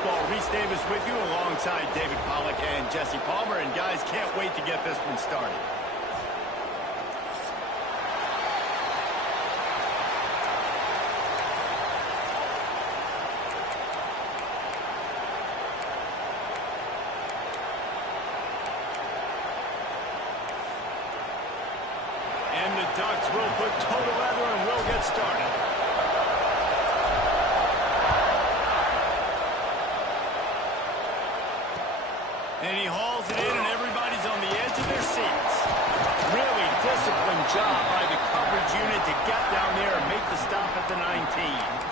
Football. Reese Davis with you alongside David Pollack and Jesse Palmer. And guys, can't wait to get this one started. And the Ducks will put total leather and will get started. And he hauls it in, and everybody's on the edge of their seats. Really disciplined job by the coverage unit to get down there and make the stop at the 19.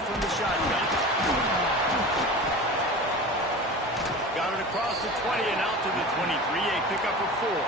From the shotgun. Got it across the 20 and out to the 23. A pickup of 4.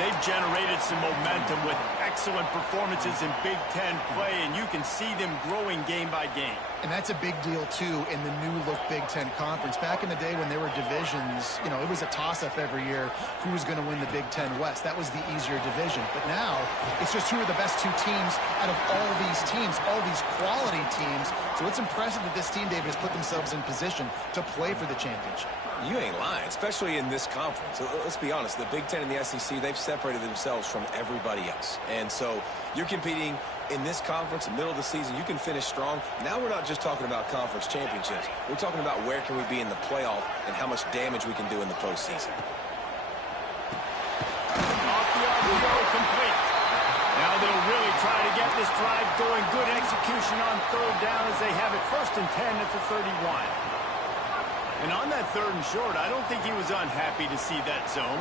They've generated some momentum with excellent performances in Big Ten play, and you can see them growing game by game. And that's a big deal, too, in the new-look Big Ten Conference. Back in the day when there were divisions, you know, it was a toss-up every year who was going to win the Big Ten West. That was the easier division. But now, it's just who are the best 2 teams out of all these teams, all these quality teams. So it's impressive that this team, David, has put themselves in position to play for the championship. You ain't lying, especially in this conference. Let's be honest, the Big Ten and the SEC, they've separated themselves from everybody else. And so you're competing in this conference, in the middle of the season, you can finish strong. Now we're not just talking about conference championships. We're talking about where can we be in the playoff and how much damage we can do in the postseason. Off the RPO, complete. Now they'll really try to get this drive going. Good execution on 3rd down as they have it 1st and 10 at the 31. And on that 3rd and short, I don't think he was unhappy to see that zone.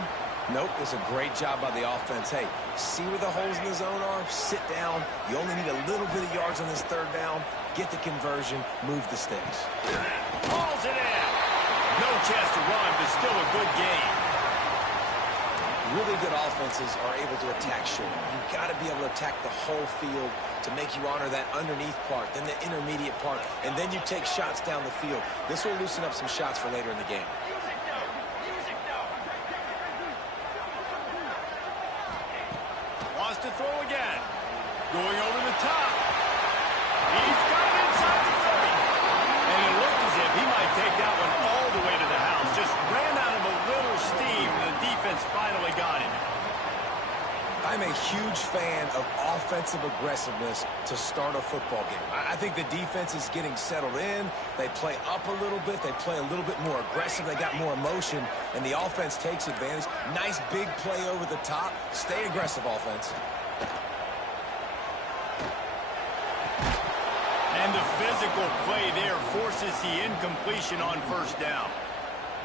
Nope, it's a great job by the offense. Hey, see where the holes in the zone are? Sit down. You only need a little bit of yards on this 3rd down. Get the conversion. Move the sticks. Hauls it in. No chance to run, but still a good game. Really good offenses are able to attack short. You've got to be able to attack the whole field to make you honor that underneath part, then the intermediate part, and then you take shots down the field. This will loosen up some shots for later in the game. Wants to throw again. Going over the top. He's got it inside the 30. And it looked as if he might take that one all the way to the house. Just ran out of a little steam, and the defense finally got him. I'm a huge fan of offensive aggressiveness to start a football game. I think the defense is getting settled in. They play up a little bit. They play a little bit more aggressive. They got more emotion, and the offense takes advantage. Nice big play over the top. Stay aggressive, offense. And the physical play there forces the incompletion on 1st down.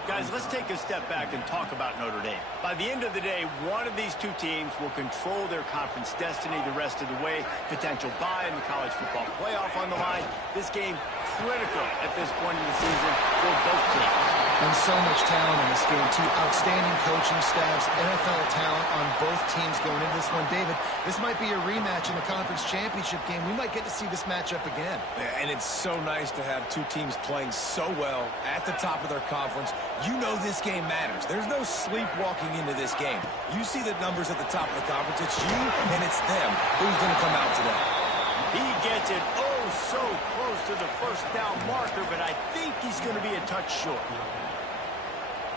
Guys, let's take a step back and talk about Notre Dame. By the end of the day, one of these 2 teams will control their conference destiny the rest of the way. Potential bye in the college football playoff on the line. This game critical at this point in the season for both teams. And so much talent in this game, too. Outstanding coaching staffs, NFL talent on both teams going into this one. David, this might be a rematch in the conference championship game. We might get to see this matchup again. And it's so nice to have 2 teams playing so well at the top of their conference. You know this game matters. There's no sleepwalking into this game. You see the numbers at the top of the conference. It's you and it's them. Who's going to come out today? He gets it so close to the 1st down marker, but I think he's going to be a touch short.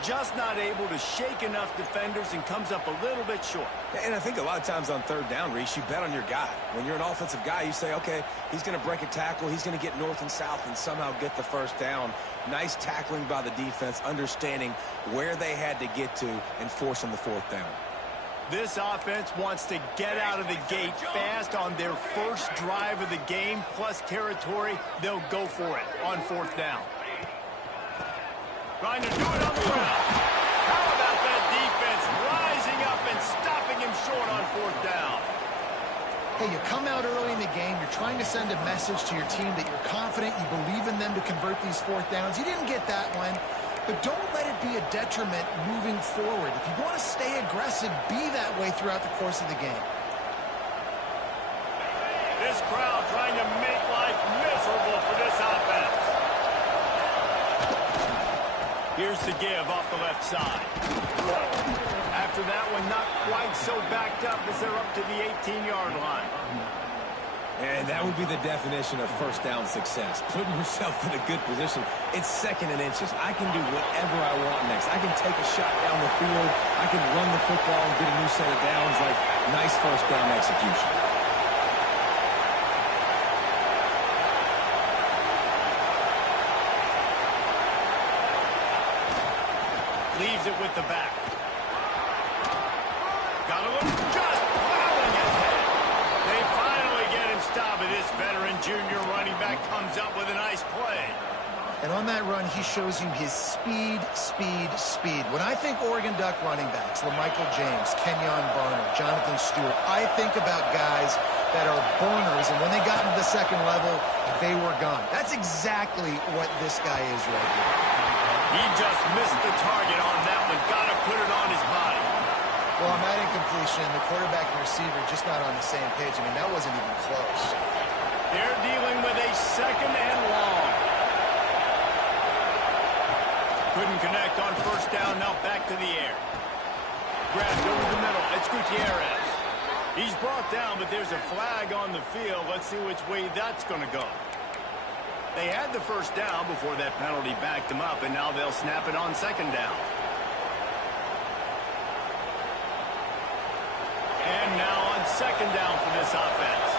Just not able to shake enough defenders and comes up a little bit short. And I think a lot of times on 3rd down, Reese, you bet on your guy. When you're an offensive guy, you say, okay, he's going to break a tackle. He's going to get north and south and somehow get the 1st down. Nice tackling by the defense, understanding where they had to get to and forcing the 4th down. This offense wants to get out of the gate fast on their first drive of the game, plus territory. They'll go for it on 4th down. Trying to do it on the ground. How about that defense rising up and stopping him short on 4th down? Hey, you come out early in the game, you're trying to send a message to your team that you're confident, you believe in them to convert these 4th downs. You didn't get that one, but don't let it be a detriment moving forward. If you want to stay aggressive, be that way throughout the course of the game. This crowd trying to make life miserable for this offense. Here's the give off the left side. After that one, not quite so backed up as they're up to the 18-yard line. And that would be the definition of first down success. Putting yourself in a good position. It's second and inches. I can do whatever I want next. I can take a shot down the field. I can run the football and get a new set of downs. Like, nice first down execution. Leaves it with the back. Got a look, just plowing ahead. They finally get him stopped, and this veteran junior running back comes up with a nice play. And on that run, he shows you his speed, speed, speed. When I think Oregon Duck running backs, LaMichael James, Kenyon Barner, Jonathan Stewart, I think about guys that are burners, and when they got into the second level, they were gone. That's exactly what this guy is right here. He just missed the target on that one. Got to put it on his body. Well, on that incompletion, the quarterback and receiver just not on the same page. I mean, that wasn't even close. They're dealing with a second and long. Couldn't connect on first down. Now back to the air. Grabbed over the middle. It's Gutierrez. He's brought down, but there's a flag on the field. Let's see which way that's going to go. They had the first down before that penalty backed them up, and now they'll snap it on second down. And now on second down for this offense.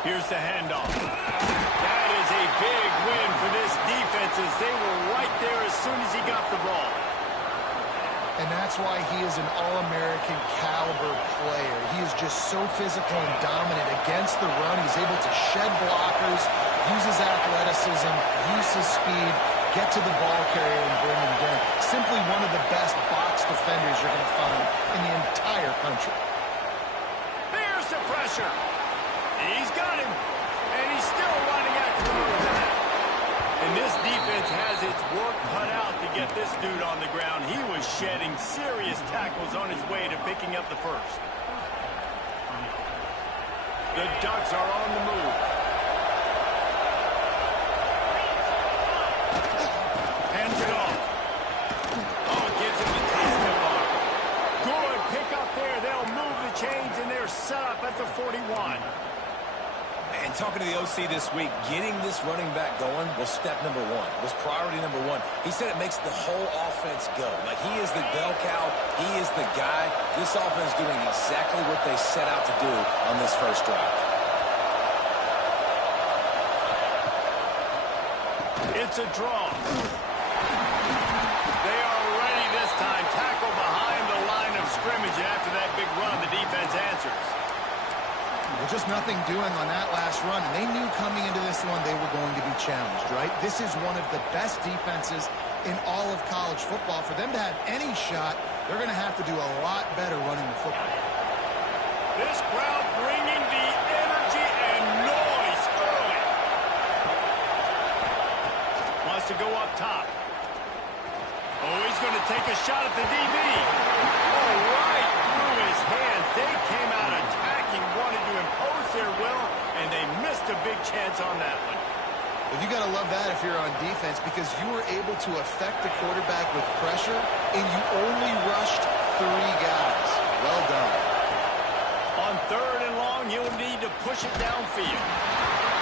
Here's the handoff. That is a big win for this defense as they were right there as soon as he got the ball. And that's why he is an All-American caliber player. He is just so physical and dominant against the run. He's able to shed blockers, use his athleticism, use his speed, get to the ball carrier and bring him down. Simply one of the best box defenders you're going to find in the entire country. There's the pressure. He's got him, and he's still running after the move. And this defense has its work cut out to get this dude on the ground. He was shedding serious tackles on his way to picking up the first. The Ducks are on the move. Hands it off. Oh, it gives him the taste of arm. Good pick up there. They'll move the chains, and they're set up at the 41. And talking to the OC this week, getting this running back going was step number one. It was priority number one. He said it makes the whole offense go. Like, he is the bell cow. He is the guy. This offense doing exactly what they set out to do on this first drive. It's a draw. They are ready this time. Tackle behind the line of scrimmage. And after that big run, the defense answers. Well, just nothing doing on that last run, and they knew coming into this one they were going to be challenged, right? This is one of the best defenses in all of college football. For them to have any shot, they're going to have to do a lot better running the football. This crowd bringing the energy and noise early. Wants to go up top. Oh, he's going to take a shot at the DB. Oh, right through his hands. They came out attacking, wanted to impose their will, and they missed a big chance on that one. Well, you got to love that if you're on defense, because you were able to affect the quarterback with pressure, and you only rushed 3 guys. Well done. On third and long, you'll need to push it downfield.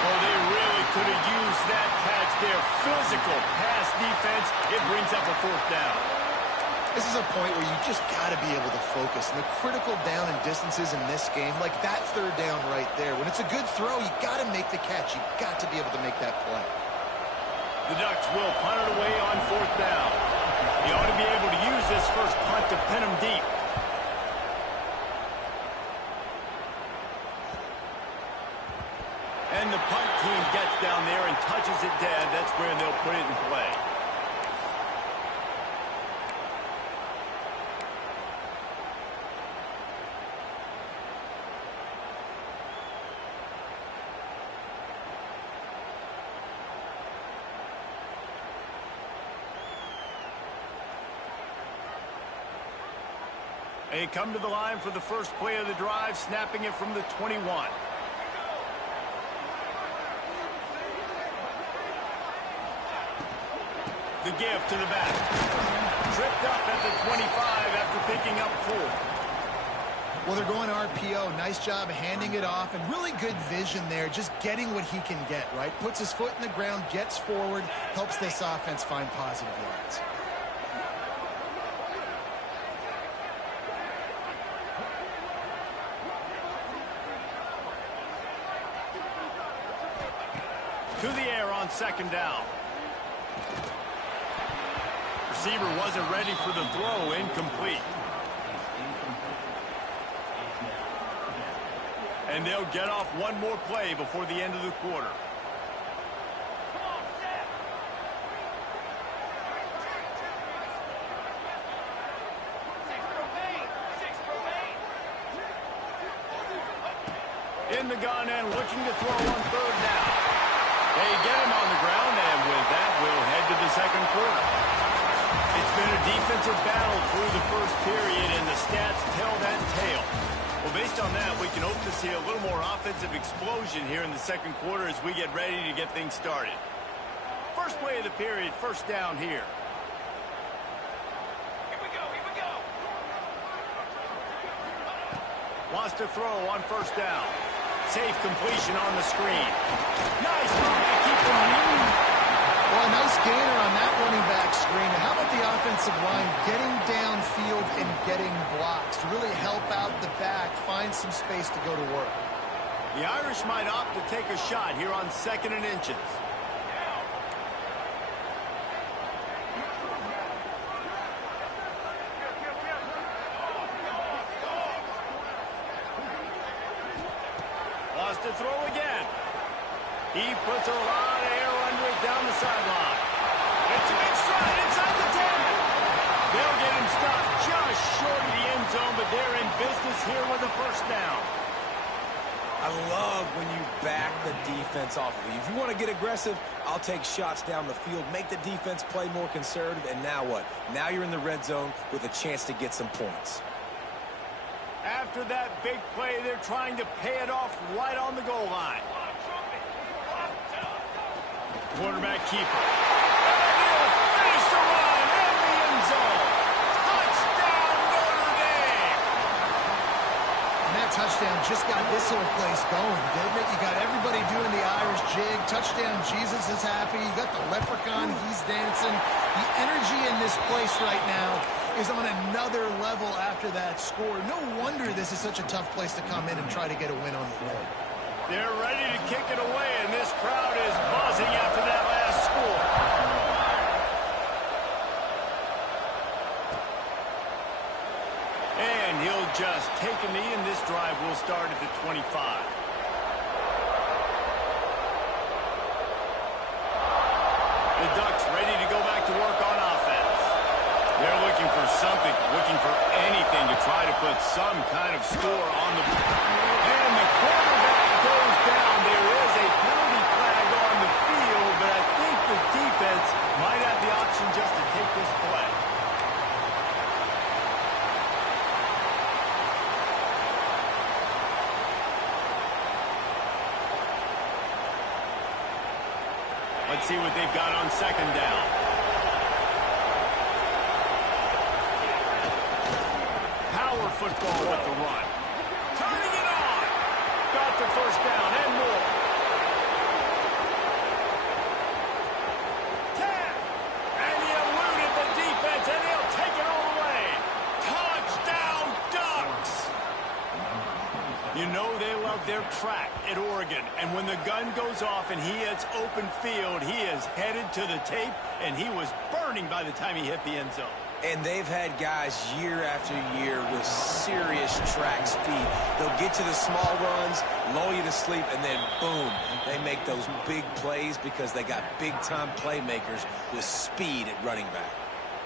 Oh, they really could have used that catch there. Physical pass defense. It brings up a fourth down. This is a point where you just got to be able to focus. And the critical down and distances in this game, like that third down right there, when it's a good throw, you got to make the catch. You got to be able to make that play. The Ducks will punt it away on fourth down. He ought to be able to use this first punt to pin him deep. And the punt team gets down there and touches it dead. That's where they'll put it in play. They come to the line for the first play of the drive, snapping it from the 21. The give to the back. Tripped up at the 25 after picking up 4. Well, they're going RPO. Nice job handing it off, and really good vision there, just getting what he can get, right? Puts his foot in the ground, gets forward, helps this offense find positive yards. To the air on second down. Receiver wasn't ready for the throw, incomplete. And they'll get off one more play before the end of the quarter. In the gun and looking to throw on third down. They get him on the ground, and with that, we'll head to the second quarter. It's been a defensive battle through the first period, and the stats tell that tale. Well, based on that, we can hope to see a little more offensive explosion here in the second quarter as we get ready to get things started. First play of the period, first down here. Here we go. Wants to throw on first down. Safe completion on the screen. Nice move to keep him moving. Well, a nice gainer on that running back screen. And how about the offensive line getting downfield and getting blocks to really help out the back, find some space to go to work? The Irish might opt to take a shot here on 2nd and inches. Lost to throw again. He puts a lot of air under it down the sideline. It's a big stride inside the 10. They'll get him stopped just short of the end zone, but they're in business here with a first down. I love when you back the defense off of you. If you want to get aggressive, I'll take shots down the field, make the defense play more conservative, and now what? Now you're in the red zone with a chance to get some points. After that big play, they're trying to pay it off right on the goal line. Quarterback keeper. Finish the run in the end zone. Touchdown, Notre Dame. And that touchdown just got this whole place going, didn't it? You got everybody doing the Irish jig. Touchdown, Jesus is happy. You got the leprechaun, he's dancing. The energy in this place right now is on another level after that score. No wonder this is such a tough place to come in and try to get a win on the road. They're ready to kick it away, and this crowd is buzzing after that last score. And he'll just take a knee, and this drive will start at the 25. The Ducks ready to go back to work on offense. They're looking for something, looking for anything to try to put some kind of score on the board. And the quarterback goes down. There is a penalty flag on the field, but I think the defense might have the option just to take this play. Let's see what they've got on second down. Power football with the run. Turning it on. Got the first down and more. 10. And he eluded the defense, and he'll take it all the way. Touchdown, Ducks. You know they love their track at Oregon, and when the gun goes off and he hits open field, he is headed to the tape, and he was burning by the time he hit the end zone. And they've had guys year after year with serious track speed. They'll get to the small runs, lull you to sleep, and then boom, they make those big plays because they got big-time playmakers with speed at running back.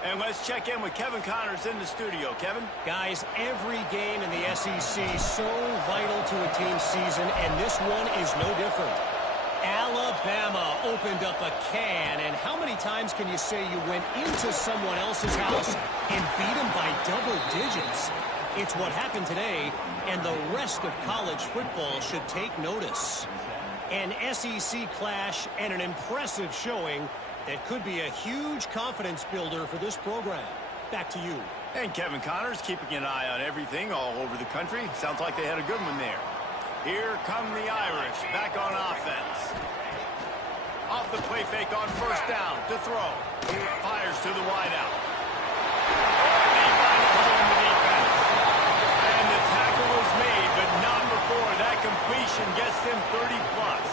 And let's check in with Kevin Connors in the studio. Kevin? Guys, every game in the SEC so vital to a team's season, and this one is no different. Alabama opened up a can, and how many times can you say you went into someone else's house and beat them by double digits? It's what happened today, and the rest of college football should take notice. An SEC clash and an impressive showing that could be a huge confidence builder for this program. Back to you. And Kevin Connors keeping an eye on everything all over the country. Sounds like they had a good one there. Here come the Irish back on offense. Off the play fake on first down to throw. Fires to the wideout. They find a hole in the defense. And the tackle was made, but not before that completion gets them 30-plus.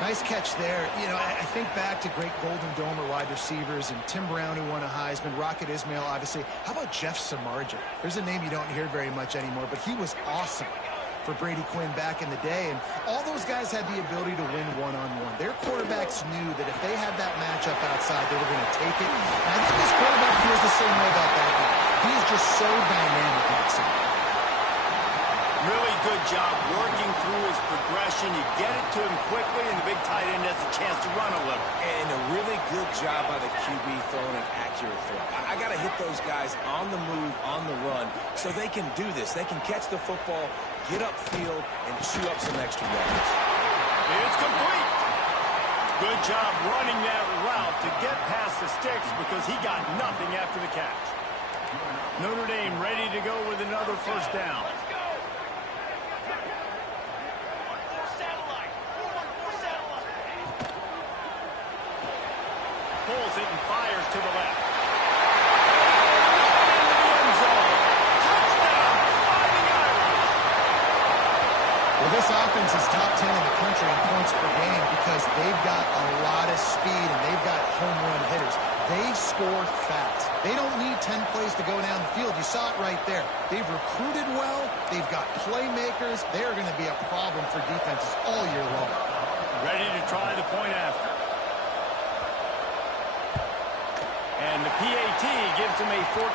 Nice catch there. You know, I think back to great Golden Domer wide receivers and Tim Brown, who won a Heisman, Rocket Ismail, obviously. How about Jeff Samardzija? There's a name you don't hear very much anymore, but he was awesome for Brady Quinn back in the day, and all those guys had the ability to win one-on-one. Their quarterbacks knew that if they had that matchup outside, they were going to take it. And I think this quarterback feels the same way about that guy. He is just so dynamic on the side. Really good job working through his progression. You get it to him quickly, and the big tight end has a chance to run a little. And a really good job by the QB throwing an accurate throw. I got to hit those guys on the move, on the run, so they can do this. They can catch the football, get upfield, and chew up some extra yards. It's complete. Good job running that route to get past the sticks because he got nothing after the catch. Notre Dame ready to go with another first down. Pulls it and fires to the left. Into the end zone. Touchdown, Fighting Irish. Well, this offense is top 10 in the country in points per game because they've got a lot of speed and they've got home run hitters. They score fast. They don't need 10 plays to go down the field. You saw it right there. They've recruited well. They've got playmakers. They are going to be a problem for defenses all year long. Ready to try the point after. And the PAT gives them a 14-7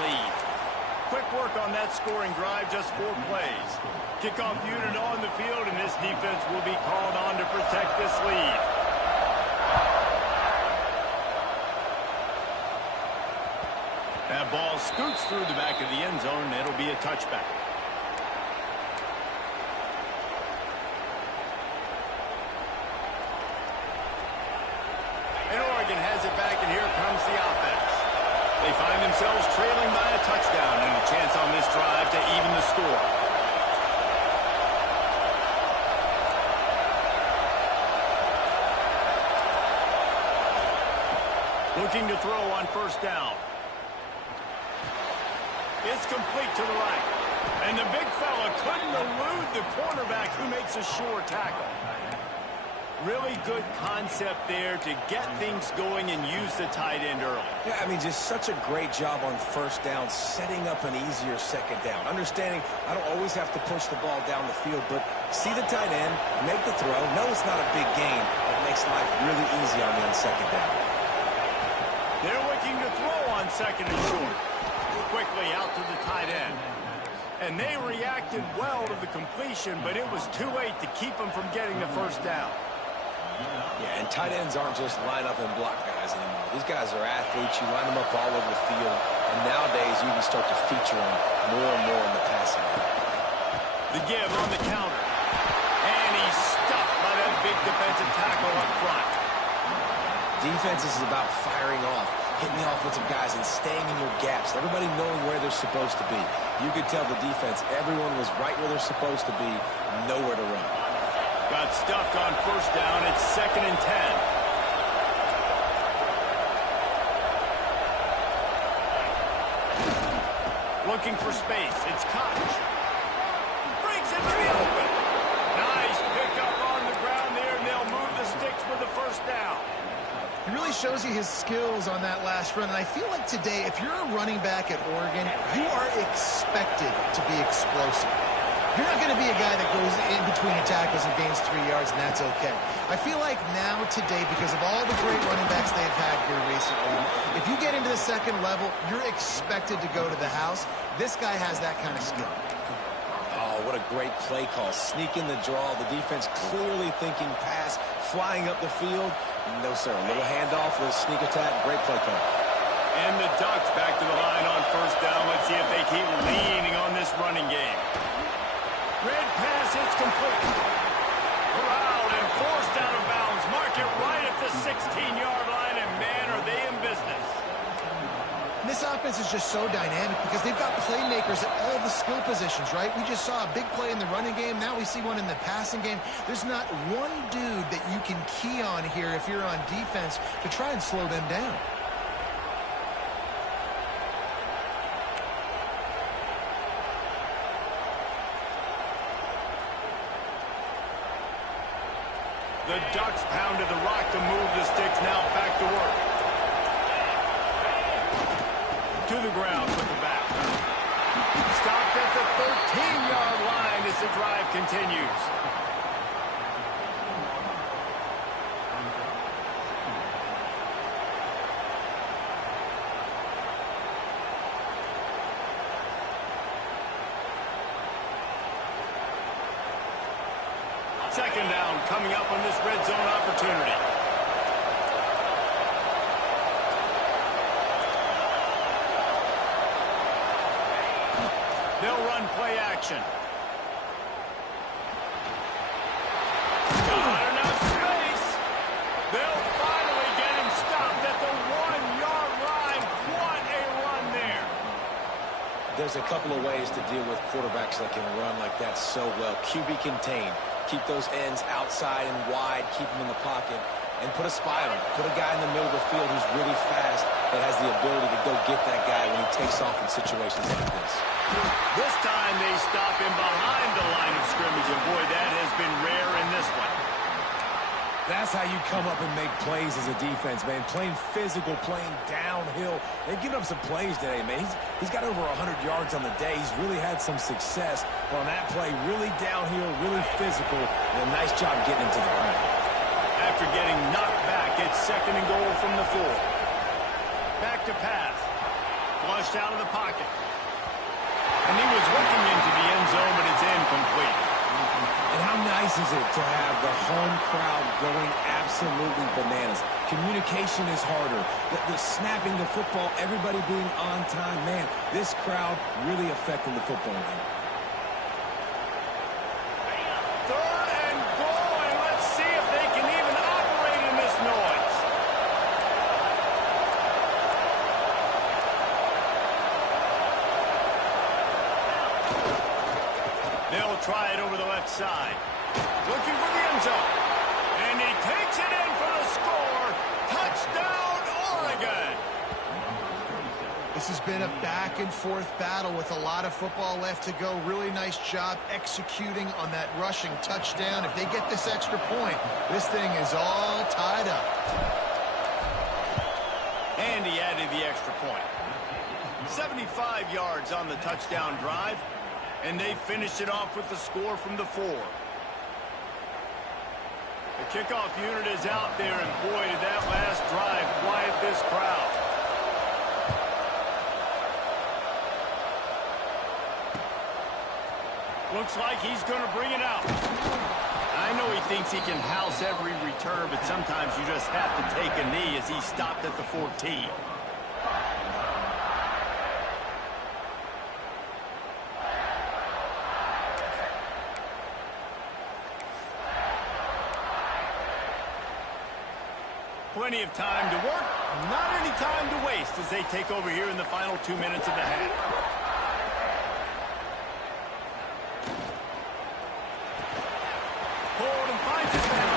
lead. Quick work on that scoring drive, just 4 plays. Kickoff unit on the field, and this defense will be called on to protect this lead. That ball scoots through the back of the end zone, and it'll be a touchback. And Oregon has it back, and here comes the offense. They find themselves trailing by a touchdown and a chance on this drive to even the score. Looking to throw on first down. It's complete to the right. And the big fella couldn't elude the cornerback who makes a sure tackle. Really good concept there to get things going and use the tight end early. Yeah, I mean, just such a great job on first down, setting up an easier second down. Understanding I don't always have to push the ball down the field, but see the tight end, make the throw. No, it's not a big gain. It makes life really easy on me on second down. They're looking to throw on second and short. Quickly out to the tight end. And they reacted well to the completion, but it was too late to keep them from getting the first down. Yeah, and tight ends aren't just line up and block guys anymore. These guys are athletes. You line them up all over the field. And nowadays, you can start to feature them more and more in the passing game. The give on the counter. And he's stuffed by that big defensive tackle up front. Defense is about firing off, hitting the offensive guys and staying in your gaps. Everybody knowing where they're supposed to be. You could tell the defense, everyone was right where they're supposed to be, nowhere to run. Got stuffed on first down. It's 2nd and 10. Looking for space. It's Koch. Brings it to the open. Nice pickup on the ground there, and they'll move the sticks with the first down. He really shows you his skills on that last run. And I feel like today, if you're a running back at Oregon, you are expected to be explosive. You're not going to be a guy that goes in between the tackles and gains 3 yards, and that's okay. I feel like now, today, because of all the great running backs they've had here recently, if you get into the second level, you're expected to go to the house. This guy has that kind of skill. Oh, what a great play call. Sneak in the draw. The defense clearly thinking pass, flying up the field. No, sir. A little handoff, a little sneak attack. Great play call. And the Ducks back to the line on first down. Let's see if they keep leaning on this running game. Red pass, it's complete. Corralled and forced out of bounds. Mark it right at the 16-yard line, and man, are they in business. This offense is just so dynamic because they've got playmakers at all the skill positions, right? We just saw a big play in the running game. Now we see one in the passing game. There's not one dude that you can key on here if you're on defense to try and slow them down. The Ducks pounded the rock to move the sticks. Now back to work. To the ground with the back. Stopped at the 13-yard line as the drive continues. Second down coming up on this red zone opportunity. They'll run play action. Got enough space. They'll finally get him stopped at the 1-yard line. What a run there. There's a couple of ways to deal with quarterbacks that can run like that so well. QB contain. Keep those ends outside and wide. Keep them in the pocket. And put a spy on it. Put a guy in the middle of the field who's really fast that has the ability to go get that guy when he takes off in situations like this. This time they stop him behind the line of scrimmage, and boy, that has been rare in this one. That's how you come up and make plays as a defense, man. Playing physical, playing downhill. They've given up some plays today, man. He's got over 100 yards on the day. He's really had some success. But on that play, really downhill, really physical, and a nice job getting him to the ground. After getting knocked back, it's second and goal from the 4. Back to pass. Flushed out of the pocket. And he was looking into the end zone, but it's incomplete. And how nice is it to have the home crowd going absolutely bananas? Communication is harder. The snapping the football, everybody being on time. Man, this crowd really affecting the football game. Third and goal, and let's see if they can even operate in this noise. They'll try it over the left side. Looking for the end zone. And he takes it in for the score. Touchdown, Oregon. This has been a back-and-forth battle with a lot of football left to go. Really nice job executing on that rushing touchdown. If they get this extra point, this thing is all tied up. And he added the extra point. 75 yards on the touchdown drive. And they finished it off with the score from the 4. The kickoff unit is out there, and boy, did that last drive quiet this crowd. Looks like he's going to bring it out. I know he thinks he can house every return, but sometimes you just have to take a knee as he stopped at the 14. Plenty of time to work, not any time to waste as they take over here in the final 2 minutes of the half. Hold and finds his man.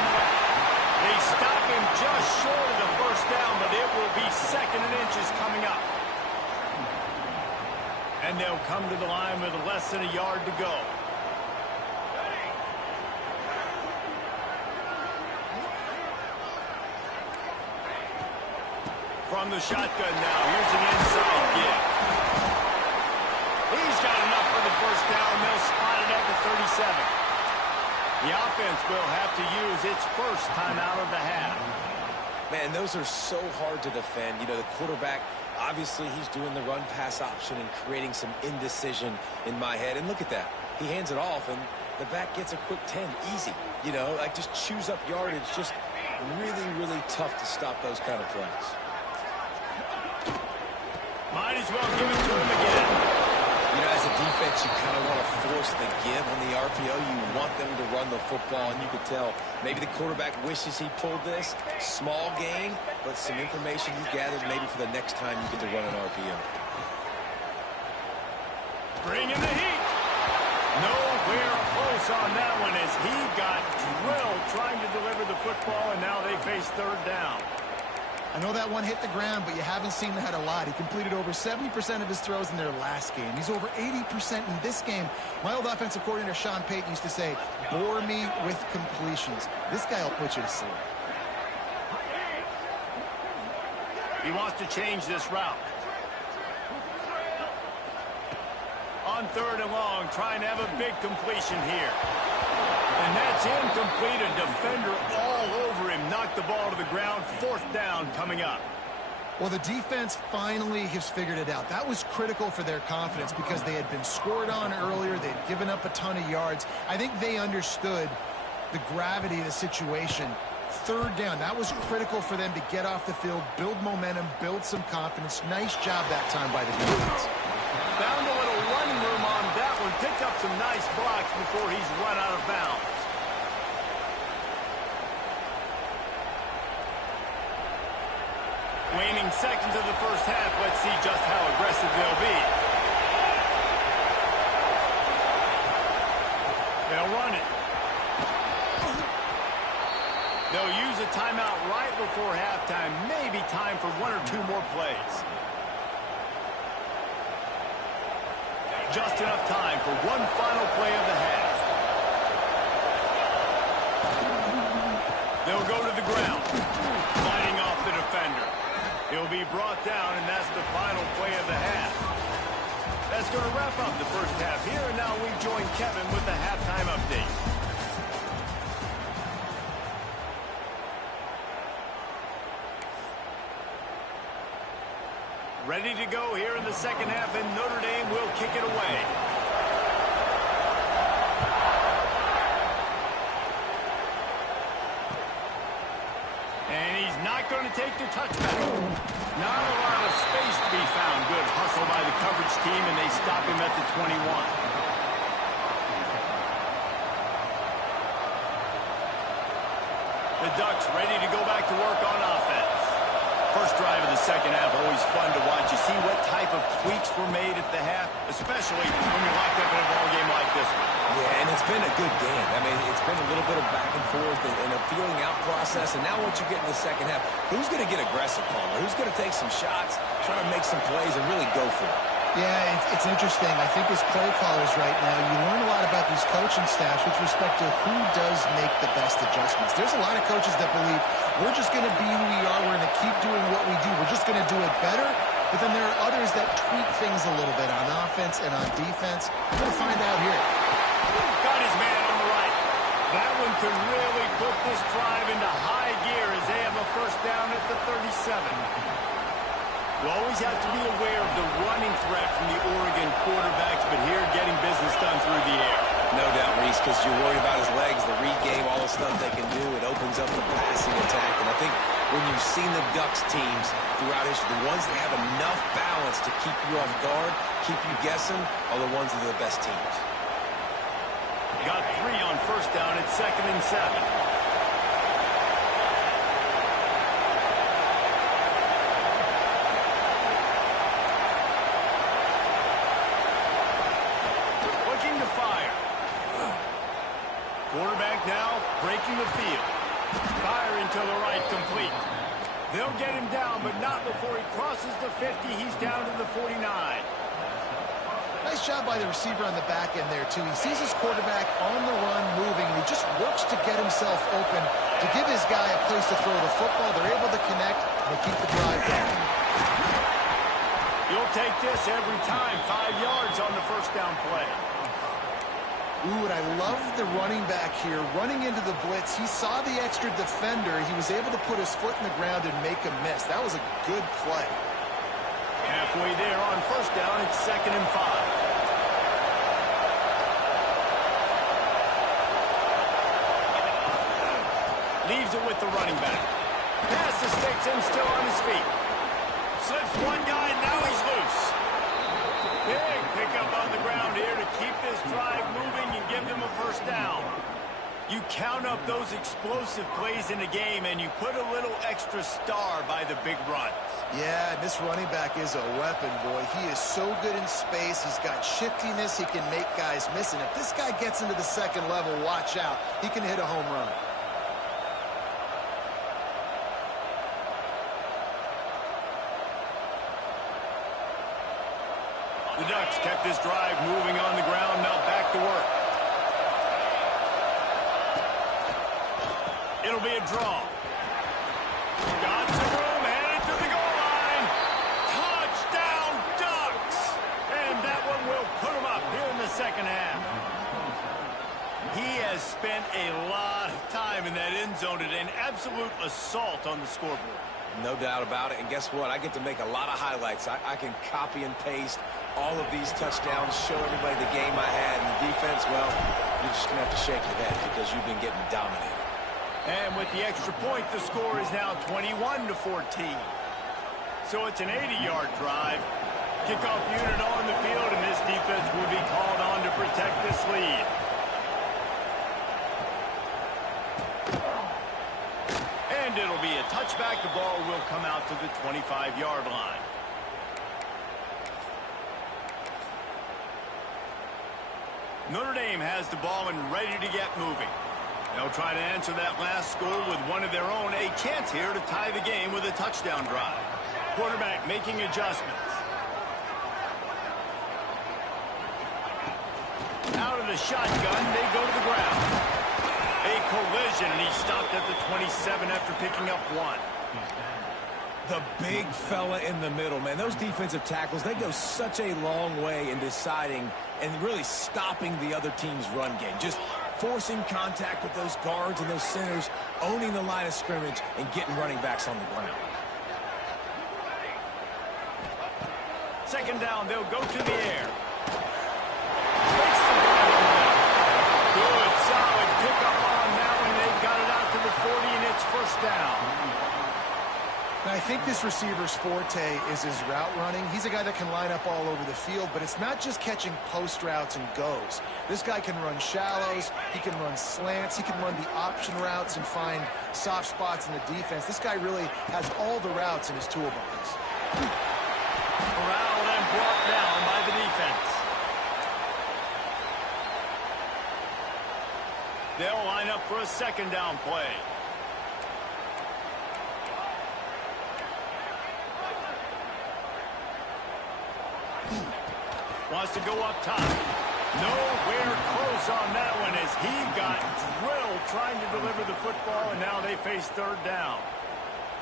They stop him just short of the first down, but it will be second and inches coming up. And they'll come to the line with less than a yard to go. From the shotgun now, here's an inside give. He's got enough for the first down. They'll spot it at the 37. The offense will have to use its first timeout of the half. Man, those are so hard to defend. You know, the quarterback, obviously he's doing the run-pass option and creating some indecision in my head. And look at that. He hands it off, and the back gets a quick 10. Easy. You know, like just chews up yardage. Just really, really tough to stop those kind of plays. Might as well give it to him again. You know, as a defense, you kind of want to force the give on the RPO. You want them to run the football, and you could tell maybe the quarterback wishes he pulled this. Small gain, but some information you gathered maybe for the next time you get to run an RPO. Bring in the heat. Nowhere close on that one as he got drilled trying to deliver the football, and now they face third down. I know that one hit the ground, but you haven't seen that a lot. He completed over 70% of his throws in their last game. He's over 80% in this game. My old offensive coordinator, Sean Payton, used to say, bore me with completions. This guy will put you to sleep. He wants to change this route. On third and long, trying to have a big completion here. And that's incomplete. A defender all over him. Knocked the ball to the ground. Fourth down coming up. Well, the defense finally has figured it out. That was critical for their confidence because they had been scored on earlier. They had given up a ton of yards. I think they understood the gravity of the situation. Third down, that was critical for them to get off the field, build momentum, build some confidence. Nice job that time by the defense. Found a little running room on that one. Picked up some nice blocks before he's run out of bounds. Waning seconds of the first half. Let's see just how aggressive they'll be. They'll run it. They'll use a timeout right before halftime. Maybe time for one or two more plays. Just enough time for one final play of the half. They'll go to the ground, fighting off the defender. He'll be brought down, and that's the final play of the half. That's going to wrap up the first half here, and now we join Kevin with the halftime update. Ready to go here in the second half, and Notre Dame will kick it away. And he's not going to take the touchback. Not a lot of space to be found. Good hustle by the coverage team, and they stop him at the 21. The Ducks ready to go back to work on offense. First drive of the second half, always fun to watch. You see what type of tweaks were made at the half, especially when you're locked up in a ball game like this one. Yeah, and it's been a good game. I mean, it's been a little bit of back and forth and a feeling out process. And now once you get in the second half, who's going to get aggressive, Palmer? Who's going to take some shots, try to make some plays, and really go for it? Yeah, it's interesting. I think as play callers right now, you learn a lot about these coaching staffs with respect to who does make the best adjustments. There's a lot of coaches that believe we're just going to be who we are. We're going to keep doing what we do. We're just going to do it better. But then there are others that tweak things a little bit on offense and on defense. We're going to find out here. Got his man on the right. That one could really put this drive into high gear as they have a first down at the 37. You always have to be aware of the running threat from the Oregon quarterbacks, but here getting business done through the air. No doubt, Reese, because you're worried about his legs, the read game, all the stuff they can do. It opens up the passing attack. And I think when you've seen the Ducks teams throughout history, the ones that have enough balance to keep you off guard, keep you guessing, are the ones that are the best teams. Got 3 on first down at 2nd and 7. Quarterback now breaking the field. Firing to the right, complete. They'll get him down, but not before he crosses the 50. He's down to the 49. Nice job by the receiver on the back end there, too. He sees his quarterback on the run moving, and he just works to get himself open to give his guy a place to throw the football. They're able to connect, and they keep the drive going. You'll take this every time. 5 yards on the first down play. Ooh, and I love the running back here. Running into the blitz, he saw the extra defender. He was able to put his foot in the ground and make a miss. That was a good play. Halfway there on first down, it's 2nd and 5. Leaves it with the running back. Pass escapes him, still on his feet. Slips one guy, and now he's loose. You count up those explosive plays in a game, and you put a little extra star by the big runs. Yeah, this running back is a weapon, boy. He is so good in space. He's got shiftiness. He can make guys miss. And if this guy gets into the second level, watch out. He can hit a home run. The Ducks kept this drive moving on the ground. Now back to work. It'll be a draw. Got some room, headed to the goal line. Touchdown, Ducks! And that one will put them up here in the second half. He has spent a lot of time in that end zone today. An absolute assault on the scoreboard. No doubt about it. And guess what? I get to make a lot of highlights. I can copy and paste all of these touchdowns, show everybody the game I had. And the defense, well, you're just going to have to shake your head because you've been getting dominated. And with the extra point, the score is now 21-14. So it's an 80-yard drive. Kickoff unit on the field, and this defense will be called on to protect this lead. And it'll be a touchback. The ball will come out to the 25-yard line. Notre Dame has the ball and ready to get moving. They'll try to answer that last score with one of their own. A chance here to tie the game with a touchdown drive. Quarterback making adjustments. Out of the shotgun, they go to the ground. A collision, and he stopped at the 27 after picking up one. The big fella in the middle, man. Those defensive tackles, they go such a long way in deciding and really stopping the other team's run game. Just forcing contact with those guards and those centers, owning the line of scrimmage, and getting running backs on the ground. Second down, they'll go to the air. Good, solid pickup on that one. They've got it out to the 40, and it's first down. Now, I think this receiver's forte is his route running. He's a guy that can line up all over the field, but it's not just catching post routes and goes. This guy can run shallows, he can run slants, he can run the option routes and find soft spots in the defense. This guy really has all the routes in his toolbox. Corralled and brought down by the defense. They'll line up for a second down play. Wants to go up top. Nowhere close on that one as he got drilled trying to deliver the football, and now they face third down.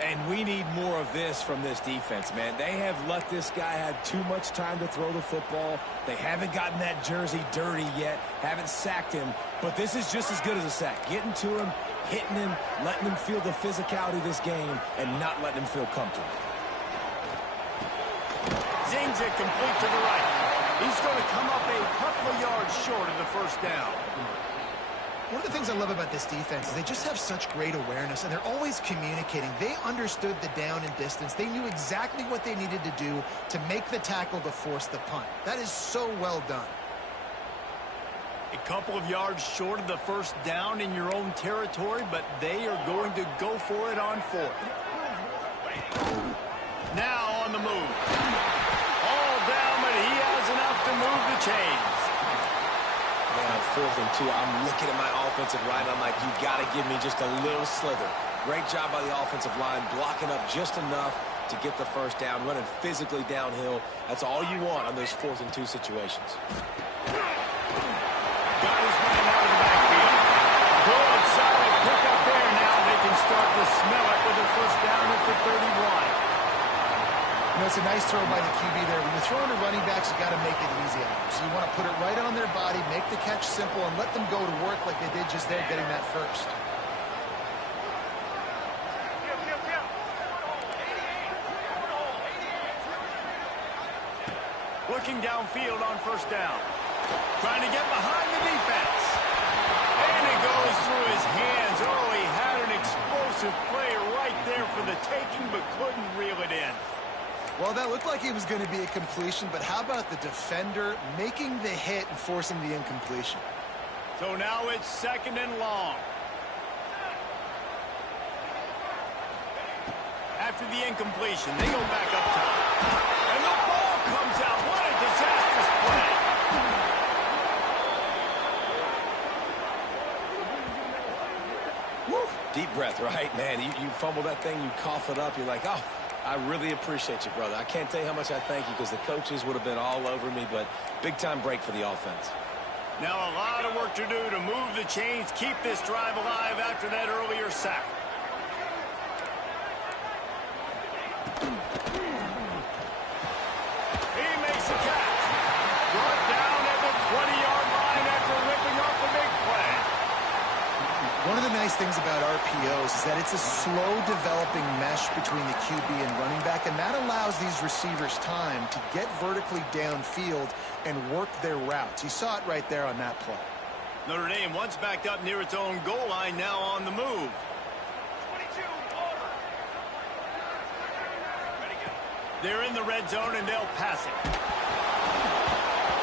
And we need more of this from this defense, man. They have let this guy have too much time to throw the football. They haven't gotten that jersey dirty yet, haven't sacked him. But this is just as good as a sack. Getting to him, hitting him, letting him feel the physicality of this game, and not letting him feel comfortable. Zings it complete to the right. He's going to come up a couple of yards short of the first down. One of the things I love about this defense is they just have such great awareness, and they're always communicating. They understood the down and distance. They knew exactly what they needed to do to make the tackle to force the punt. That is so well done. A couple of yards short of the first down in your own territory, but they are going to go for it on fourth. Now on the move. All down, but he has enough to move the chains. Man, on 4th and 2, I'm looking at my offensive line. I'm like, you got to give me just a little slither. Great job by the offensive line, blocking up just enough to get the first down, running physically downhill. That's all you want on those 4th and 2 situations. Got his man out of the backfield. Good, solid pick up there. Now they can start to smell it with a first down at the 31. You know, it's a nice throw by the QB there. When you're throwing to running backs, you got to make it easy on them. So you want to put it right on their body, make the catch simple, and let them go to work like they did just there, getting that first. Looking downfield on first down. Trying to get behind the defense. And it goes through his hands. Oh, he had an explosive play right there for the taking, but couldn't reel it in. Well, that looked like it was going to be a completion, but how about the defender making the hit and forcing the incompletion? So now it's second and long. after the incompletion. They go back up top. And the ball comes out. What a disastrous play. Woo. Deep breath, right? Man, you fumble that thing, you cough it up, you're like, oh, I really appreciate you, brother. I can't tell you how much I thank you because the coaches would have been all over me, but big-time break for the offense. Now a lot of work to do to move the chains, keep this drive alive after that earlier sack. He makes a catch. Brought down at the 20-yard line after ripping off the big play. One of the nice things about RPOs is that it's a slow developing mesh between the QB and running back, and that allows these receivers time to get vertically downfield and work their routes. You saw it right there on that play. Notre Dame once backed up near its own goal line, now on the move. 22, over. They're in the red zone, and they'll pass it.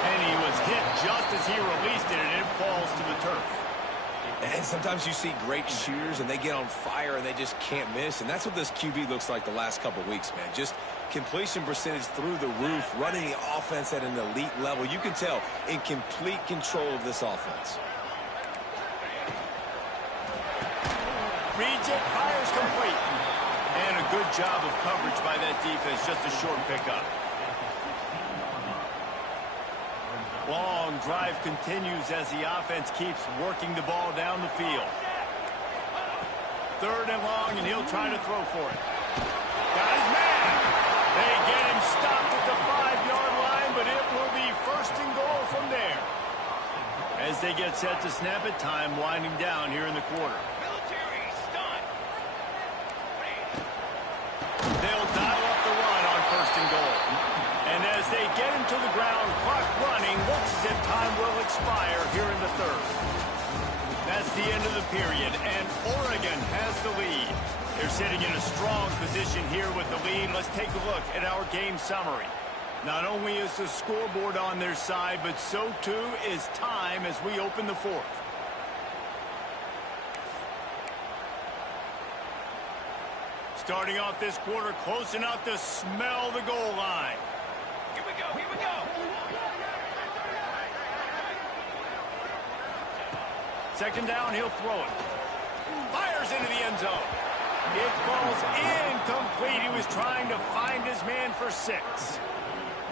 And he was hit just as he released it, and it falls to the turf. And sometimes you see great shooters, and they get on fire, and they just can't miss. And that's what this QB looks like the last couple weeks, man. Just completion percentage through the roof, running the offense at an elite level. You can tell in complete control of this offense. Reads it, fires complete. And a good job of coverage by that defense, just a short pickup. Long drive continues as the offense keeps working the ball down the field. Third and long, and he'll try to throw for it. Got his man. They get him stopped at the 5-yard line, but it will be first and goal from there. As they get set to snap it, time winding down here in the quarter. They'll dial up the run on first and goal. And as they get him to the ground, clock running, looks as if time will expire here in the third. That's the end of the period, and Oregon has the lead. They're sitting in a strong position here with the lead. Let's take a look at our game summary. Not only is the scoreboard on their side, but so too is time as we open the fourth. Starting off this quarter close enough to smell the goal line. Here we go, here we go. Second down, he'll throw it. Fires into the end zone. It falls incomplete. He was trying to find his man for 6.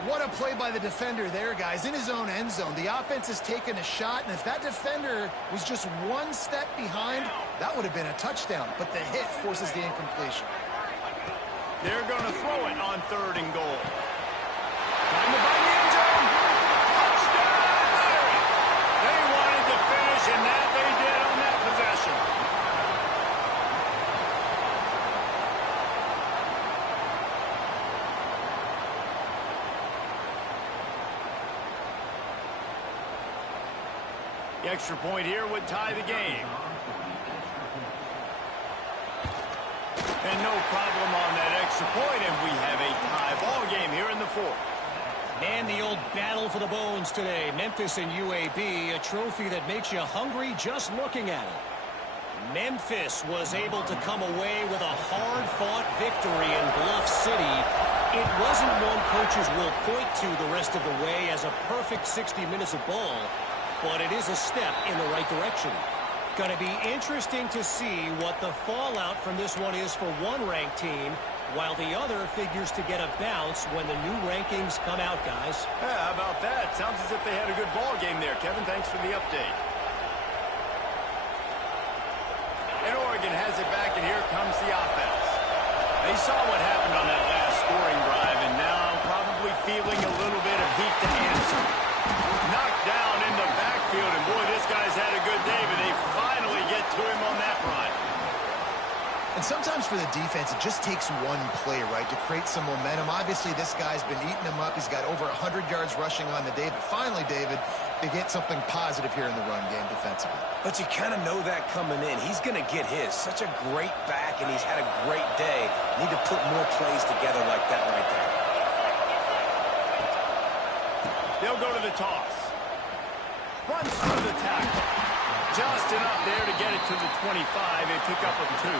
What a play by the defender there, guys. In his own end zone, the offense has taken a shot, and if that defender was just one step behind, that would have been a touchdown. But the hit forces the incompletion. They're going to throw it on third and goal. Time to find the end zone. Touchdown! They wanted to finish, and that they did on that possession. The extra point here would tie the game. And no problem on that extra point, and we have a tie ball game here in the fourth. And the old battle for the bones today. Memphis and UAB, a trophy that makes you hungry just looking at it. Memphis was able to come away with a hard-fought victory in Bluff City. It wasn't one coaches will point to the rest of the way as a perfect 60 minutes of ball, but it is a step in the right direction. Going to be interesting to see what the fallout from this one is for one ranked team, while the other figures to get a bounce when the new rankings come out, guys. Yeah, how about that? Sounds as if they had a good ball game there. Kevin, thanks for the update. And Oregon has it back, and here comes the offense. They saw what happened on that last scoring drive, and now probably feeling a little bit of heat to answer. Knocked down in the backfield, and boy, this guy's had a good day, but they finally get to him on that run. And sometimes for the defense, it just takes one play, right, to create some momentum. Obviously, this guy's been eating him up. He's got over 100 yards rushing on the day. But finally, David, they get something positive here in the run game defensively. But you kind of know that coming in. He's going to get his. Such a great back, and he's had a great day. Need to put more plays together like that right there. They'll go to the toss. Runs through the tackle. Just enough there to get it to the 25 and pick up a 2.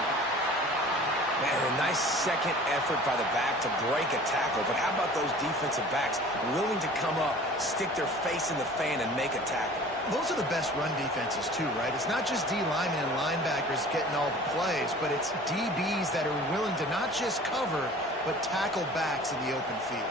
Man, a nice second effort by the back to break a tackle. But how about those defensive backs willing to come up, stick their face in the fan, and make a tackle? Those are the best run defenses, too, right? It's not just D linemen and linebackers getting all the plays, but it's DBs that are willing to not just cover, but tackle backs in the open field.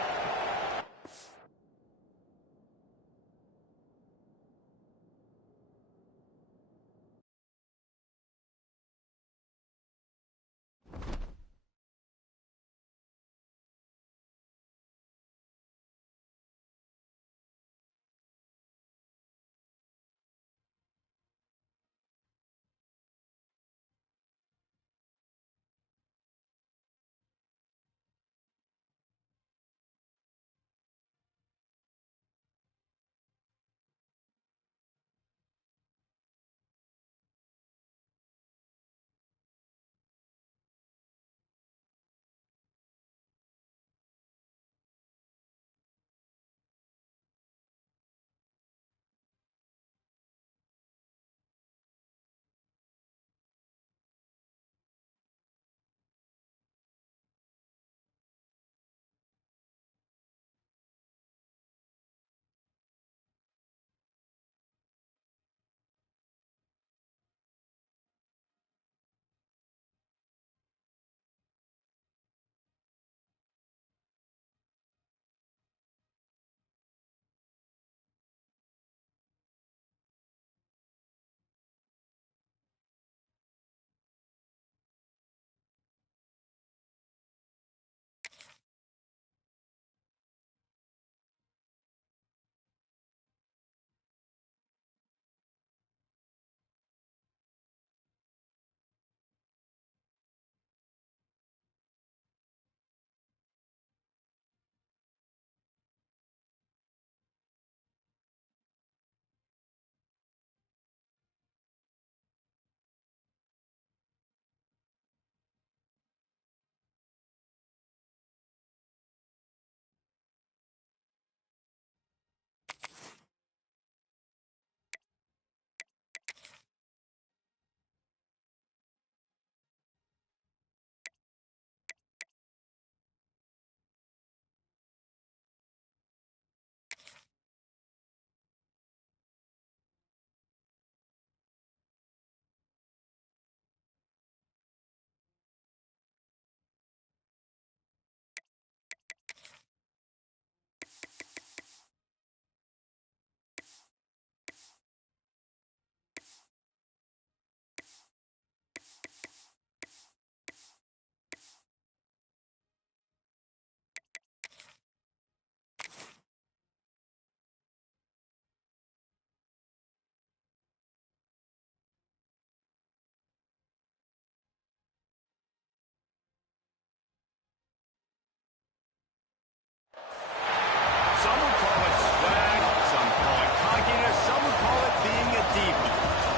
Some would call it swag, some call it cockiness, some would call it being a diva.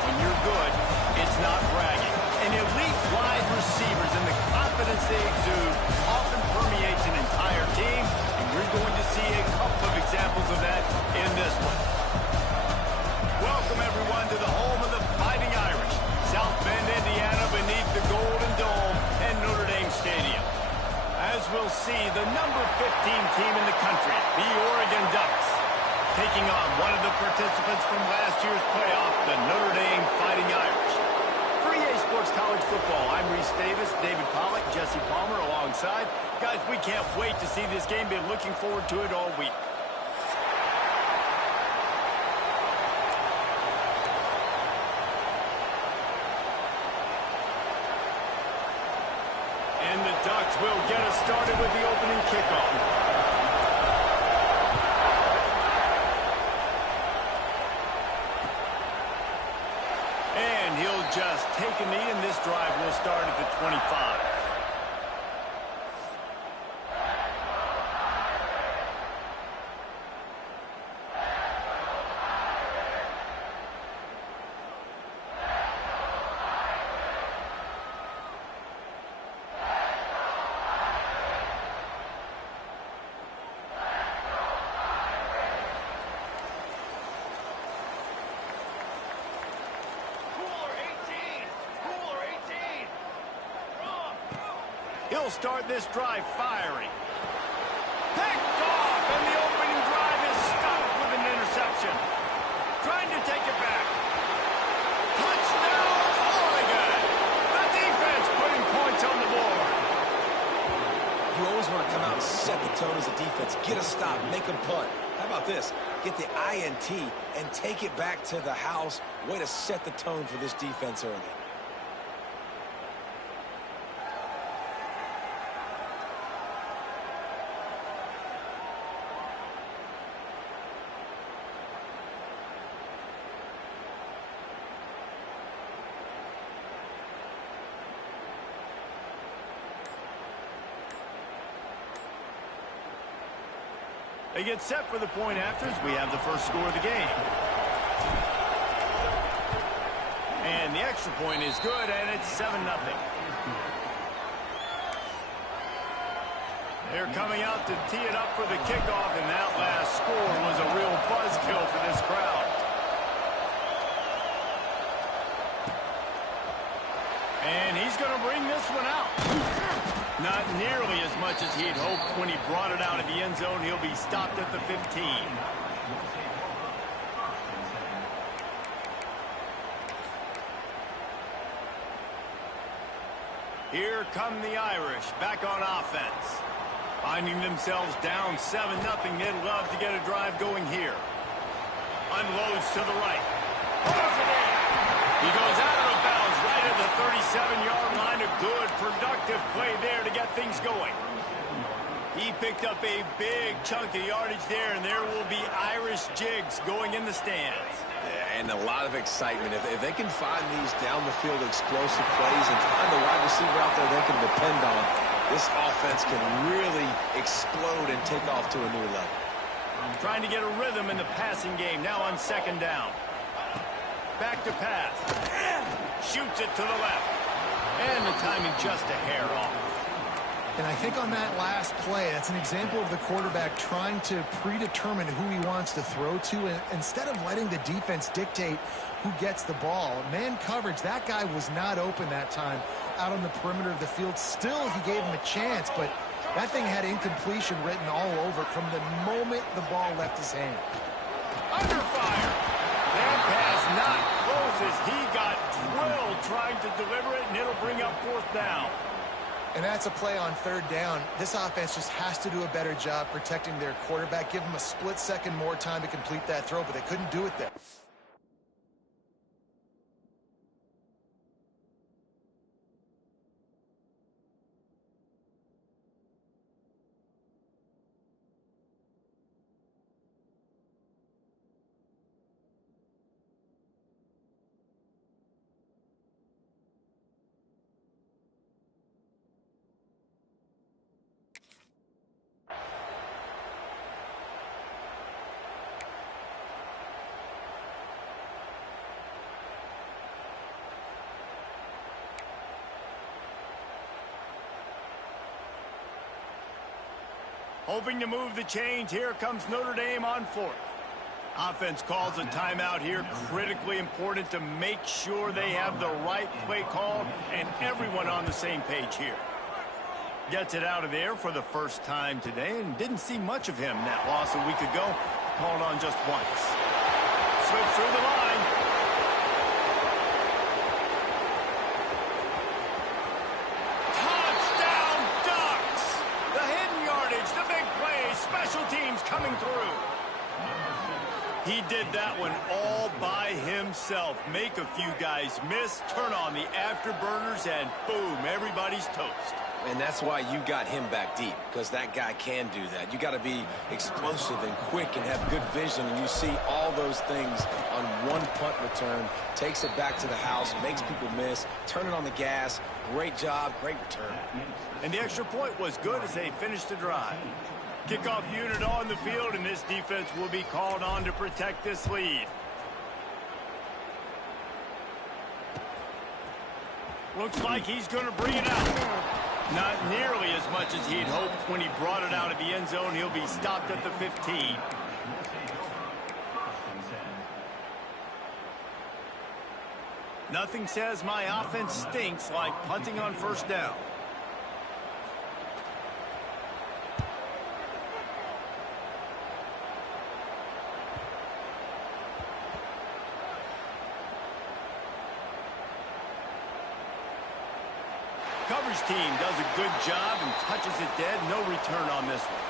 When you're good, it's not bragging. And elite wide receivers and the confidence they exude often permeates an entire team, and you're going to see a couple of examples of that in this one. Welcome, everyone, to the home of the Fighting Irish, South Bend, Indiana, beneath the Golden Dome and Notre Dame Stadium. As we'll see, the number 15 team in the country, the Oregon Ducks, taking on one of the participants from last year's playoff, the Notre Dame Fighting Irish. For EA Sports College Football, I'm Reese Davis, David Pollack, Jesse Palmer alongside. Guys, we can't wait to see this game. Been looking forward to it all week. And the Ducks will get us started with the opening kickoff. And he'll just take a knee, and this drive will start at the 25. He'll start this drive firing. Picked off, and the opening drive is stopped with an interception. Trying to take it back. Touchdown, Oregon! The defense putting points on the board. You always want to come out and set the tone as a defense. Get a stop, make them punt. How about this? Get the INT and take it back to the house. Way to set the tone for this defense early. They get set for the point afters. We have the first score of the game. And the extra point is good, and it's 7-0. They're coming out to tee it up for the kickoff, and that last score was a real buzzkill for this crowd. And he's going to bring this one out. Not nearly as much as he'd hoped when he brought it out of the end zone. He'll be stopped at the 15. Here come the Irish back on offense. Finding themselves down 7-0, they'd love to get a drive going here. Unloads to the right. Pulls it in. He goes out of bounds right at the 37-yard line. A good, productive play there to get things going. He picked up a big chunk of yardage there, and there will be Irish jigs going in the stands. Yeah, and a lot of excitement. If they can find these down-the-field explosive plays and find a wide receiver out there they can depend on, this offense can really explode and take off to a new level. Trying to get a rhythm in the passing game. Now on second down. Back to pass. Shoots it to the left. And the timing just a hair off. And I think on that last play, that's an example of the quarterback trying to predetermine who he wants to throw to, and instead of letting the defense dictate who gets the ball. Man coverage, that guy was not open that time out on the perimeter of the field. Still, he gave him a chance, but that thing had incompletion written all over it from the moment the ball left his hand. Under fire. That pass not close as he got drilled trying to deliver it, and it'll bring up fourth down. And that's a play on third down. This offense just has to do a better job protecting their quarterback. Give them a split second more time to complete that throw, but they couldn't do it there. Hoping to move the chains. Here comes Notre Dame on fourth. Offense calls a timeout here. Critically important to make sure they have the right play call and everyone on the same page here. Gets it out of there for the first time today, and didn't see much of him in that loss a week ago. Called on just once. Slips through the line. Touchdown Ducks! The hidden yardage, the big play, special teams coming through. He did that one all by himself. Make a few guys miss, turn on the afterburners, and boom, everybody's toast. And that's why you got him back deep, because that guy can do that. You got to be explosive and quick and have good vision, and you see all those things on one punt return. Takes it back to the house, makes people miss, turn it on the gas. Great job, great return. And the extra point was good as they finished the drive. Kickoff unit on the field, and this defense will be called on to protect this lead. Looks like he's going to bring it out. Not nearly as much as he'd hoped when he brought it out of the end zone. He'll be stopped at the 15. Nothing says my offense stinks like punting on first down. coverage team does a good job and touches it dead. No return on this one.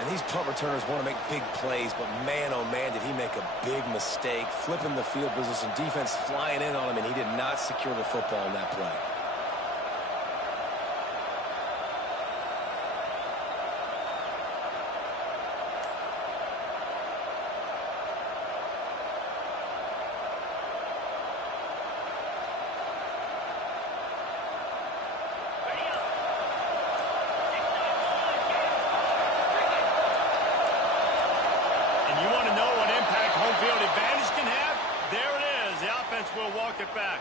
And these punt returners want to make big plays, but man, oh man, did he make a big mistake, flipping the field position, defense flying in on him, and he did not secure the football in that play. Will walk it back.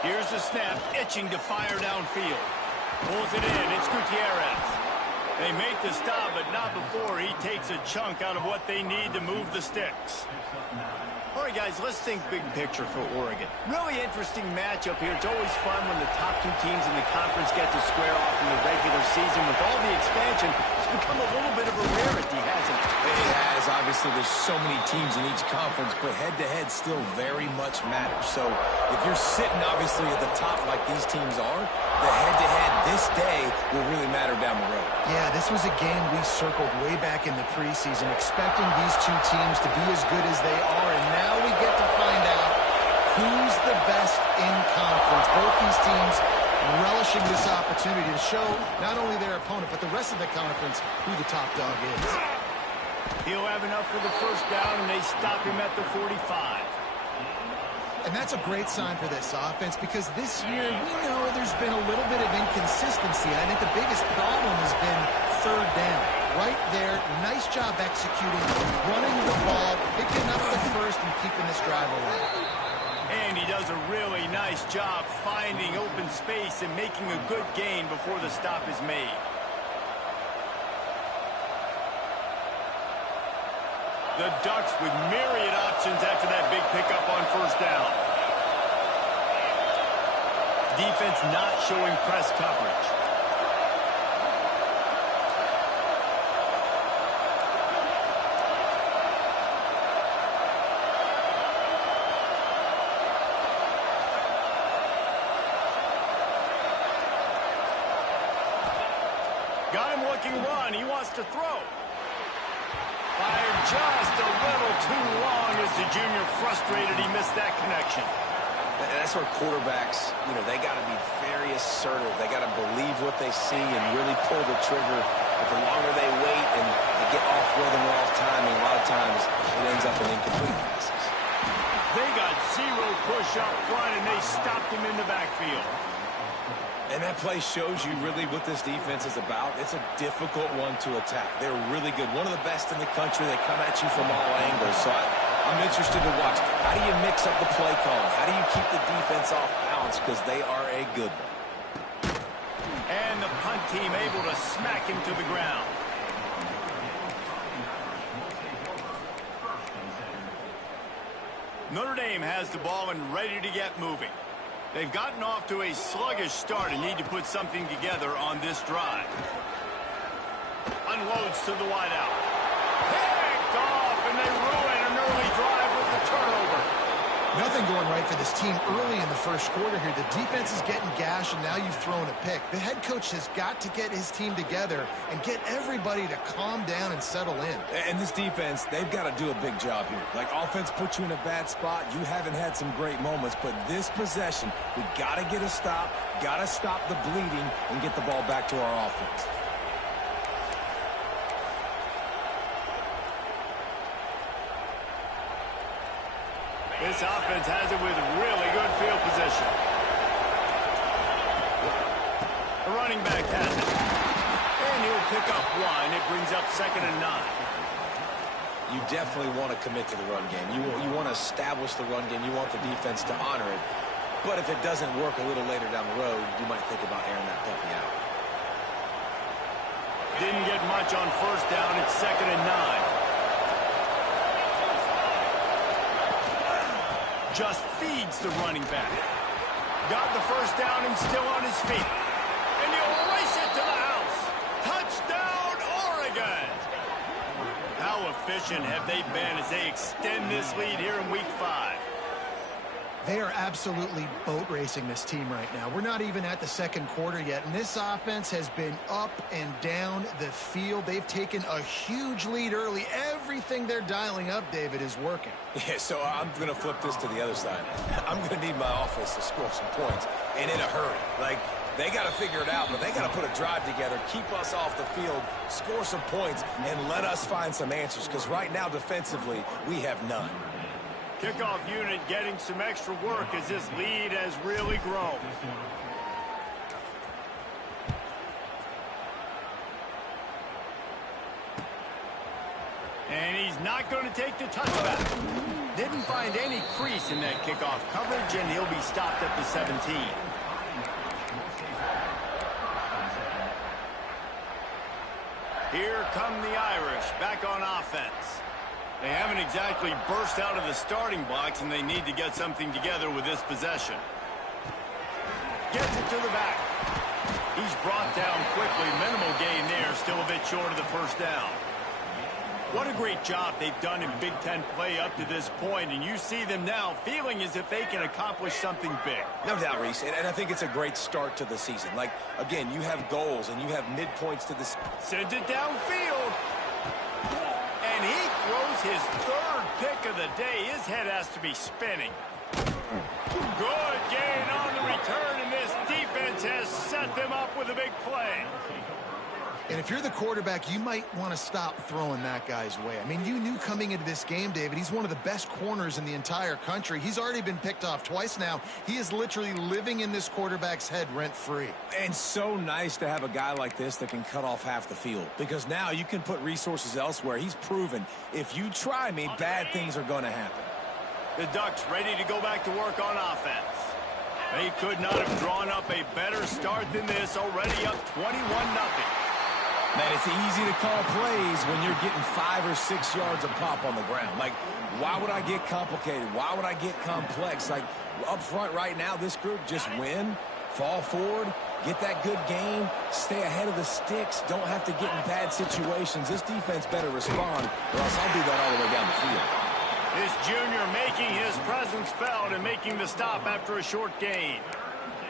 Here's the snap, itching to fire downfield. Pulls it in, it's Gutierrez. They make the stop, but not before he takes a chunk out of what they need to move the sticks. All right, guys, let's think big picture for Oregon. Really interesting matchup here. It's always fun when the top two teams in the conference get to square off in the regular season. With all the expansion, it's become a little bit of a rarity, hasn't it? It has. Obviously, there's so many teams in each conference, but head-to-head still very much matters. So if you're sitting, obviously, at the top like these teams are, the head-to-head this day will really matter down the road. Yeah, this was a game we circled way back in the preseason, expecting these two teams to be as good as they are, and now we get to find out who's the best in conference. Both these teams relishing this opportunity to show not only their opponent, but the rest of the conference who the top dog is. He'll have enough for the first down, and they stop him at the 45. And that's a great sign for this offense, because this year we know there's been a little bit of inconsistency. I think the biggest problem has been third down. Right there, nice job executing, running the ball, picking up the first, and keeping this drive alive. And he does a really nice job finding open space and making a good gain before the stop is made. The Ducks with myriad options after that big pickup on first down. Defense not showing press coverage. Got him looking run. He wants to throw. Fired just a little too long as the junior frustrated. He missed that connection. And that's where quarterbacks, they got to be very assertive. They got to believe what they see and really pull the trigger. But the longer they wait and they get off rhythm or off timing, a lot of times it ends up in incomplete passes. They got zero push up front, and they stopped him in the backfield. And that play shows you really what this defense is about. It's a difficult one to attack. They're really good. One of the best in the country. They come at you from all angles. So I'm interested to watch. How do you mix up the play call? How do you keep the defense off balance? Because they are a good one. And the punt team able to smack him to the ground. Notre Dame has the ball and ready to get moving. They've gotten off to a sluggish start and need to put something together on this drive. Unloads to the wideout. Picked off, and they ruin an early drive with the turnover. Nothing going right for this team early in the first quarter here. The defense is getting gashed, and now you've thrown a pick. The head coach has got to get his team together and get everybody to calm down and settle in. And this defense, they've got to do a big job here. Like, offense puts you in a bad spot. You haven't had some great moments, but this possession, we got to get a stop, got to stop the bleeding, and get the ball back to our offense. This offense has it with really good field position. The running back has it. And he'll pick up one. It brings up 2nd and 9. You definitely want to commit to the run game. You want to establish the run game. You want the defense to honor it. But if it doesn't work a little later down the road, you might think about airing that puppy out. Didn't get much on 1st down. It's 2nd and 9. Just feeds the running back. Got the 1st down and still on his feet. And he'll race it to the house. Touchdown, Oregon! How efficient have they been as they extend this lead here in Week 5? They are absolutely boat racing this team right now. We're not even at the 2nd quarter yet, and this offense has been up and down the field. They've taken a huge lead early. Everything they're dialing up, David, is working. Yeah, so I'm going to flip this to the other side. I'm going to need my offense to score some points, and in a hurry. Like, they got to figure it out, but they got to put a drive together, keep us off the field, score some points, and let us find some answers, because right now, defensively, we have none. Kickoff unit getting some extra work as this lead has really grown. And he's not going to take the touchback. Didn't find any crease in that kickoff coverage, and he'll be stopped at the 17. Here come the Irish back on offense. They haven't exactly burst out of the starting blocks, and they need to get something together with this possession. Gets it to the back. He's brought down quickly. Minimal gain there, still a bit short of the 1st down. What a great job they've done in Big Ten play up to this point, and you see them now feeling as if they can accomplish something big. No doubt, Reese, and I think it's a great start to the season. Like, again, you have goals, and you have midpoints to this. Sends it downfield. And he throws his 3rd pick of the day. His head has to be spinning. Good gain on the return, and this defense has set them up with a big play. And if you're the quarterback, you might want to stop throwing that guy's way. I mean, you knew coming into this game, David, he's one of the best corners in the entire country. He's already been picked off twice now. He is literally living in this quarterback's head rent-free. And so nice to have a guy like this that can cut off half the field, because now you can put resources elsewhere. He's proven if you try me, bad things are going to happen. The Ducks ready to go back to work on offense. They could not have drawn up a better start than this, already up 21-0. Man, it's easy to call plays when you're getting 5 or 6 yards of pop on the ground. Like, why would I get complicated? Why would I get complex? Like, up front right now, this group just win, fall forward, get that good game, stay ahead of the sticks, don't have to get in bad situations. This defense better respond, or else I'll do that all the way down the field. This junior making his presence felt and making the stop after a short gain.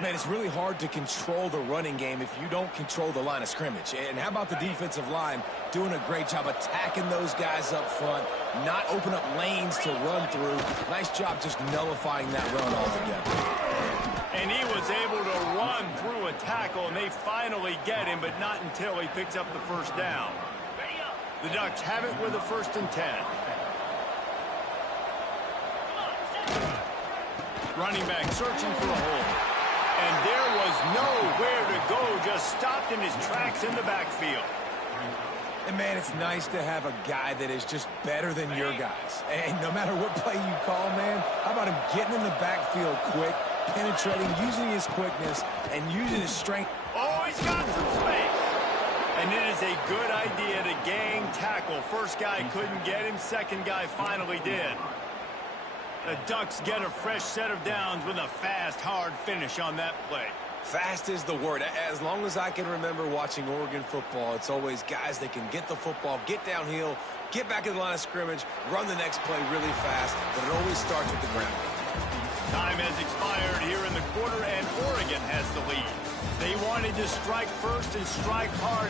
Man, it's really hard to control the running game if you don't control the line of scrimmage. And how about the defensive line doing a great job attacking those guys up front, not open up lanes to run through. Nice job just nullifying that run altogether. And he was able to run through a tackle, and they finally get him, but not until he picks up the 1st down. The Ducks have it with a 1st and 10. Running back searching for a hole. And there was nowhere to go, just stopped in his tracks in the backfield. And, man, it's nice to have a guy that is just better than your guys. And no matter what play you call, man, how about him getting in the backfield quick, penetrating, using his quickness, and using his strength. Oh, he's got some space. And it is a good idea to gang tackle. First guy couldn't get him, second guy finally did. The Ducks get a fresh set of downs with a fast, hard finish on that play. Fast is the word. As long as I can remember watching Oregon football, it's always guys that can get the football, get downhill, get back in the line of scrimmage, run the next play really fast, but it always starts with the ground. Time has expired here in the quarter, and Oregon has the lead. They wanted to strike first and strike hard.